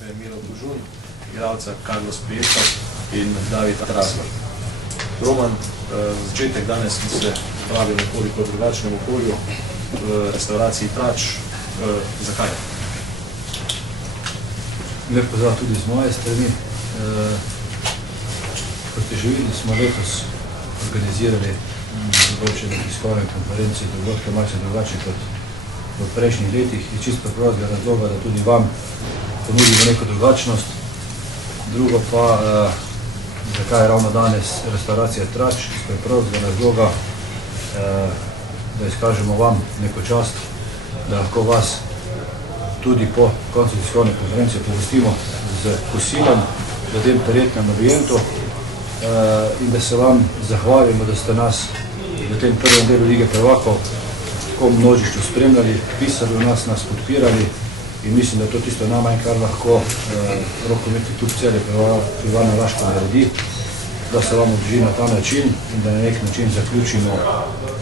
ekipe Miro Tužun, igralca Carlos Prieto in David Razmer. Roman, začetek danes smo se pravili nekoliko v drugačnem okolju, v restauraciji Trač. Zakaj? Lep pozdrav tudi z moje strani. Kot ste že videli, smo letos organizirali določene tiskovne konference, dogodke malce drugače kot v prejšnjih letih in čisto preprostega razloga, da tudi vam ponudimo neko drugačnost. Drugo pa, zakaj je ravno danes restauracija Trač, iz preprostega razloga, da izkažemo vam neko čast, da lahko vas tudi po koncu tiskovne konference pogostimo z kosilom v tem prijetnem ambientu in da se vam zahvalimo, da ste nas v tem prvem delu Lige prvakov tako množično spremljali, pisali v nas, nas podpirali in mislim, da je to tisto najmanj, kar lahko rokometni klub Celje Pivovarna Laško naredi, da se vam održi na ta način in da na nek način zaključimo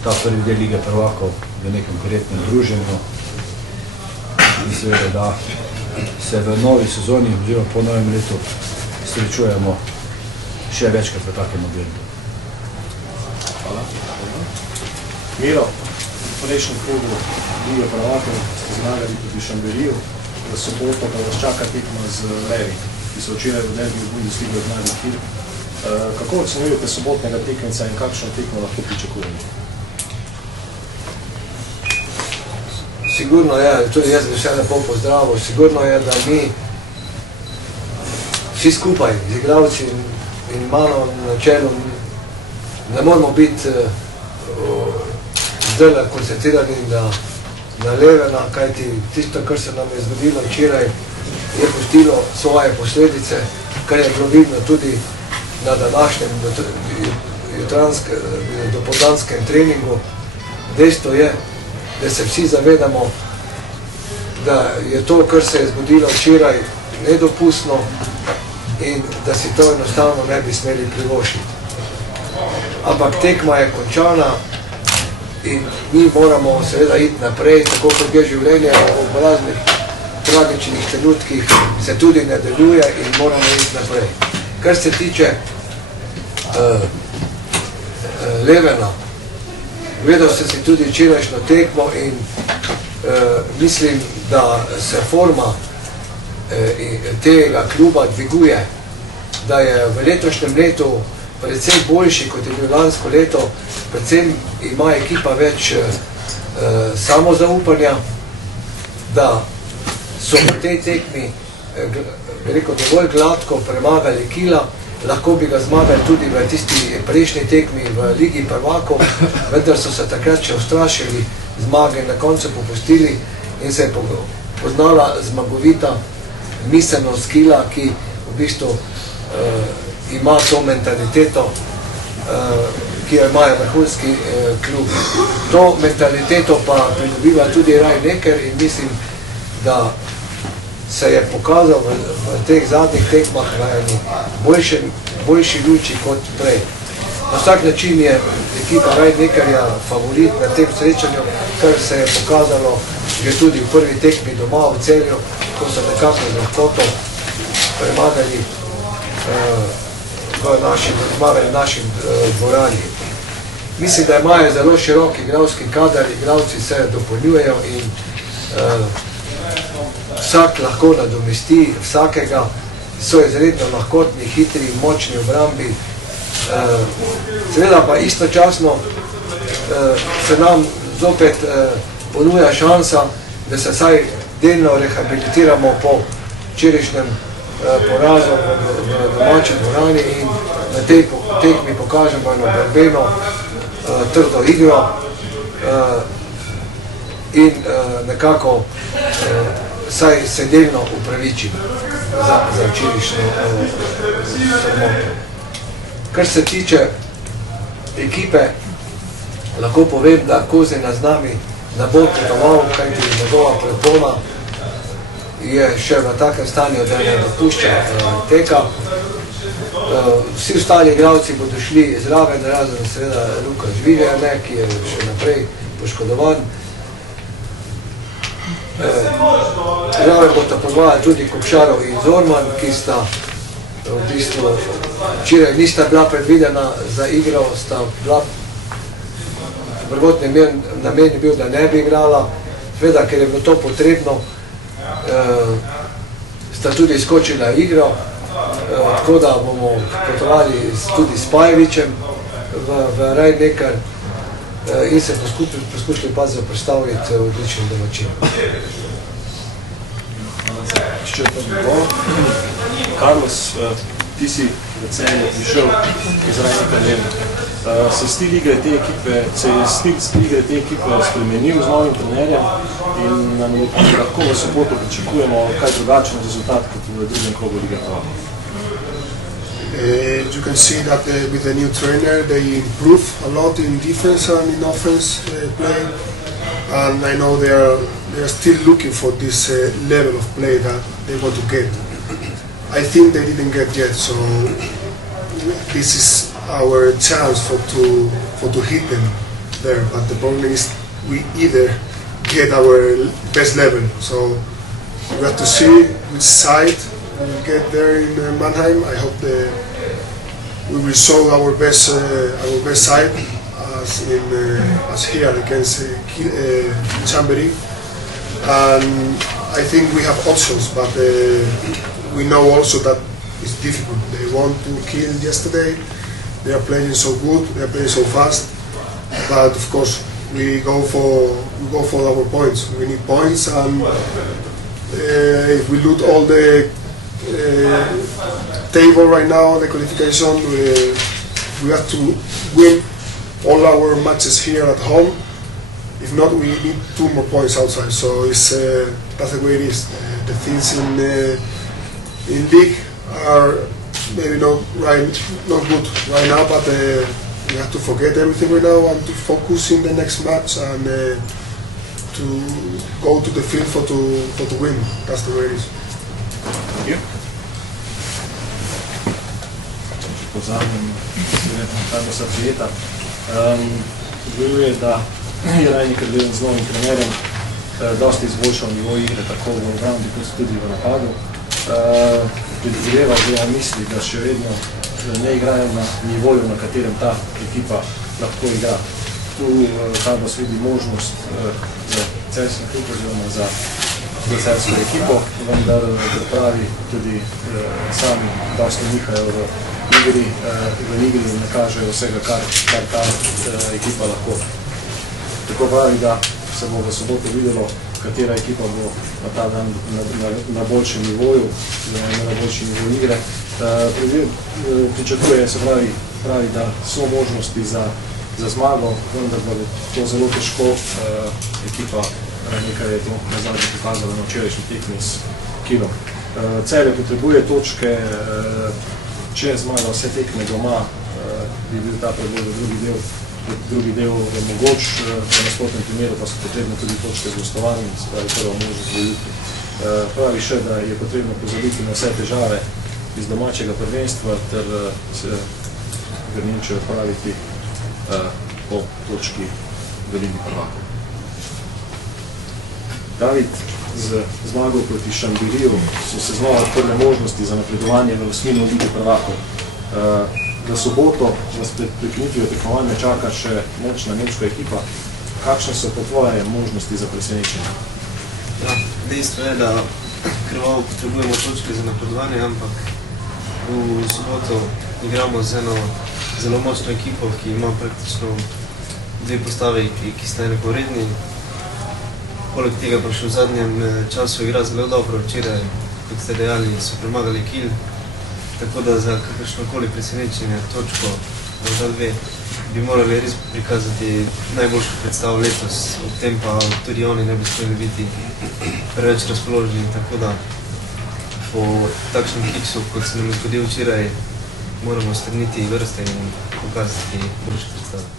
ta prvi del Lige prvakov v nekem prijetnem druženju in seveda, da se v novi sezoni oziroma po novem letu srečujemo še večkrat v takem ambientu. Hvala. Miro, v prejšnjem krogu Lige prvakov ste zmagali proti Šamberiju, v soboto pa vas čaka tekma z Levi, ki so včeraj v derbi v Bundesliga od mladih ekip. Kako ocenjujete sobotnega tekmeca in kakšno tekmo lahko pričakujemo? Sigurno je, tudi jaz bi vse lepo pozdravil, sigurno je, da mi vsi skupaj z igralci in mano na čelu ne moramo biti zdaj koncentrirani na Levena, kajti tisto, kar se nam je zgodilo včeraj, je pustilo svoje posledice, kar je bilo vidno tudi na današnjem dopoldanskem treningu. Dejstvo je, da se vsi zavedamo, da je to, kar se je zgodilo včeraj, nedopustno in da si to enostavno ne bi smeli privošiti. Ampak tekma je končana in mi moramo seveda iti naprej, tako kot je življenje v raznih tragičnih trenutkih se tudi nadaljuje in moramo iti naprej. Kar se tiče Levena, gledal sem si tudi včerajšnjo tekmo in mislim, da se forma tega kluba dviguje, da je v letošnjem letu predvsem boljši, kot je bil lansko leto, predvsem ima ekipa več samozaupanja, da so v tej tekmi dovolj gladko premagali Kila, lahko bi ga zmagali tudi v tisti prejšnji tekmi v Ligi prvakov, vendar so se takrat še ustrašili zmage, na koncu popustili in se je poznala zmagovita miselnost Kila, ki v bistvu ima to mentaliteto, ki jo imajo vrhunski klub. To mentaliteto pa pridobiva tudi Raj Neker in mislim, da se je pokazal v teh zadnjih tekmah v eni boljši luči kot prej. Na vsak način je ekipa Raj Nekerja favorit na tem srečanju, kar se je pokazalo že tudi v prvi tekmi doma v Celju, ko so nekako z lahkoto premagali v naši dvorani. Mislim, da imajo zelo širok igralski kader, igralci se dopolnjujejo in vsak lahko nadomesti vsakega, so izredno lahkotni, hitri, močni v obrambi. Seveda pa istočasno se nam zopet ponuja šansa, da se vsaj delno rehabilitiramo po včerajšnjem porazu v domači dvorani in na tej tekmi pokažemo eno borbeno, trdo igro in nekako saj se delno upravičimo za včerajšnjo sramoto. Kar se tiče ekipe, lahko povem, da Kozina z nami ne bo trenoval, kajti njegova prepona je še v takem stanju, da ne dopušča teka. Vsi ostali igralci bodo šli zraven, razen seveda Luka Žvilja, ki je še naprej poškodovan. Zraven bosta pomagala tudi Kopšarov in Zorman, ki sta v bistvu včeraj nista bila predvidena za igro, sta bila prvotni namen je bil, da ne bi igrala, seveda, ker je bilo to potrebno, sta tudi izskočila igro, tako da bomo potovali tudi s Pajevičem v Rhein-Neckar in se poskušali pa predstaviti odličnim domačinom. Carlos, ti si v Celje prišel iz Rhein-Neckar. Se je stil igre te ekipe spremenil z novim trenerjem in nam lahko v soboto pričakujemo kaj drugačen rezultat kot v drugem krogu Lige prvakov? You can see that with the new trainer they improve a lot in defense and in offense play, and I know they are still looking for this level of play that they want to get. I think they didn't get yet, so this is our chance for to hit them there. But the problem is we either get our best level, so we have to see which side we will get there in Mannheim. I hope we will show our best side as here against Chambéry, and I think we have options, but we know also that it's difficult. They want to kill yesterday. They are playing so good. They are playing so fast. But of course, we go for our points. We need points, and if we look all the table right now, the qualification, we have to win all our matches here at home. If not, we need 2 more points outside. So it's that's the way it is. The things in league are maybe not good right now, but we have to forget everything right now and to focus in the next match and to go to the field for to win. That's the way it is. Thank you. Pozabim, kako se prijeta. Odgovoruje, da je Rhein-Neckar gleden z novim trenerjem dosti izboljšal nivo igre, tako v obrambi kot tudi v napadu. Predvideva oziroma misli, da še vedno ne igrajo na nivoju, na katerem ta ekipa lahko igra. Tu Carlos vidi možnost za celjski klub oziroma za celjsko ekipo, vendar pravi tudi sami dosti nihajo v igri in ne kažejo vsega, kar ta ekipa lahko. Tako pravi, da se bo v soboto videlo, katera ekipa bo na ta dan na boljšem nivoju, na boljšem nivoju igre. Pričakuje, se pravi, da so možnosti za zmago, vendar bo to zelo težko. Ekipa Rhein-Neckar je to nazadnje pokazala na včerajšnji tekmi s Kielom. Celje potrebuje točke, če zmaga vse tekme doma, bi bil ta preboj v drugi del mogoč, v nasprotnem primeru pa so potrebne tudi točke z gostovanjem, se pravi prva možnost v jutri. Pravi še, da je potrebno pozabiti na vse težave iz domačega prvenstva ter se Grminče odpraviti po točki v Ligi prvakov. David, z zmago proti Chambériju so se znova odprle možnosti za napredovanje v osmino Lige prvakov. V soboto vas pred prekinitvijo tekmovanja čaka še močna nemška ekipa. Kakšne so po tvoje možnosti za presenečenje? Ja, dejstvo je, da krvavo potrebujemo točke za napredovanje, ampak v soboto igramo z eno zelo močno ekipo, ki ima praktično 2 postave, ki sta enakovredni. Poleg tega pa še v zadnjem času igra zelo dobro. Včeraj, kot ste dejali, so premagali Kiel. Tako da za kakršnokoli presenečenje točko za 2 bi morali res prikazati najboljšo predstavo letos. Ob tem pa tudi oni ne bi smeli biti preveč razpoloženi. Tako da po takšnem kiksu, kot se nam je zgodil včeraj, moramo strniti vrste in pokazati boljše predstave.